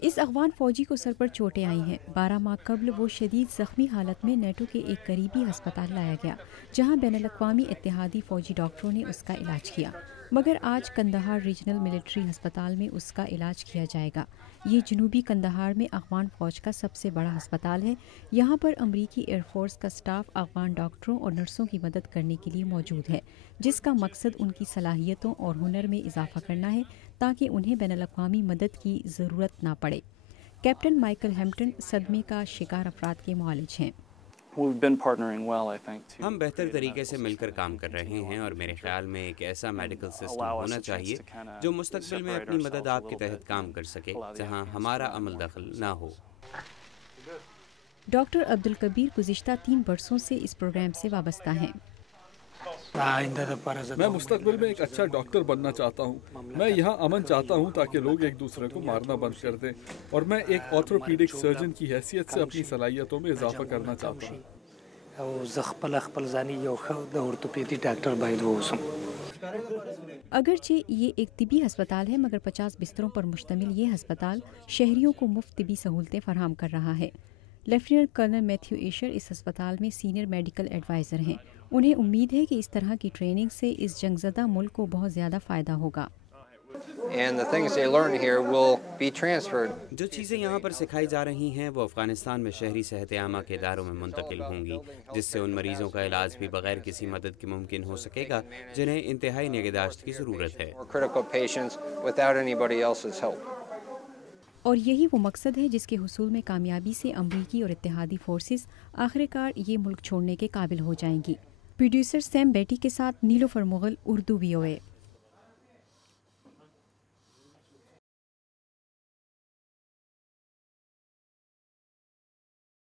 اس افغان فوجی کو سر پر چوٹیں آئی ہیں۔ 12 ماہ قبل وہ شدید زخمی حالت میں نیٹو کے ایک قریبی ہسپتال لایا گیا، جہاں بین الاقوامی اتحادی فوجی ڈاکٹروں نے اس کا علاج کیا، مگر آج کندہار ریجنل ملٹری ہسپتال میں اس کا علاج کیا جائے گا۔ یہ جنوبی کندہار میں افغان فوج کا سب سے بڑا ہسپتال ہے۔ یہاں پر امریکی ایئر فورس کا سٹاف افغان ڈاکٹروں اور نرسوں کی مدد کرنے کے لیے موجود ہے، جس کا مقصد ان کی صلاحیتوں اور ہنر میں اضافہ کرنا ہے تاکہ انہیں بین الاقوامی مدد کی ضرورت نہ پڑے۔ کیپٹن مائیکل ہیمپٹن صدمے کا شکار افراد کے معالج ہیں۔ ہم بہتر طریقے سے مل کر کام کر رہے ہیں، اور میرے خیال میں ایک ایسا میڈیکل سسٹم ہونا چاہیے جو مستقبل میں اپنی مدد آپ کے تحت کام کر سکے، جہاں ہمارا عمل دخل نہ ہو۔ ڈاکٹر عبدالکبیر گزشتہ 3 برسوں سے اس پروگرام سے وابستہ ہیں۔ میں مستقبل میں ایک اچھا ڈاکٹر بننا چاہتا ہوں۔ میں یہاں امن چاہتا ہوں تاکہ لوگ ایک دوسرے کو مارنا بند کر دیں، اور میں ایک آرتھوپیڈک سرجن کی حیثیت سے اپنی صلاحیتوں میں اضافہ کرنا چاہتا ہوں۔ اگرچہ یہ ایک طبی ہسپتال ہے، مگر 50 بستروں پر مشتمل یہ ہسپتال شہریوں کو مفت طبی سہولتیں فراہم کر رہا ہے۔ لیفٹیننٹ کرنل میتھیو ایشر اس ہسپتال میں سینئر میڈیکل ایڈوائزر ہیں۔ انہیں امید ہے کہ اس طرح کی ٹریننگ سے اس جنگ زدہ ملک کو بہت زیادہ فائدہ ہوگا۔ جو چیزیں یہاں پر سکھائی جا رہی ہیں وہ افغانستان میں شہری صحت عامہ کے اداروں میں منتقل ہوں گی، جس سے ان مریضوں کا علاج بھی بغیر کسی مدد کے ممکن ہو سکے گا جنہیں انتہائی نگہداشت کی ضرورت ہے۔ اور یہی وہ مقصد ہے جس کے حصول میں کامیابی سے امریکی اور اتحادی فورسز آخر کار یہ ملک چھوڑنے کے قابل ہو جائیں گی۔ پروڈیوسر سیم بیٹی کے ساتھ نیلوفر مغل، اردو VOA۔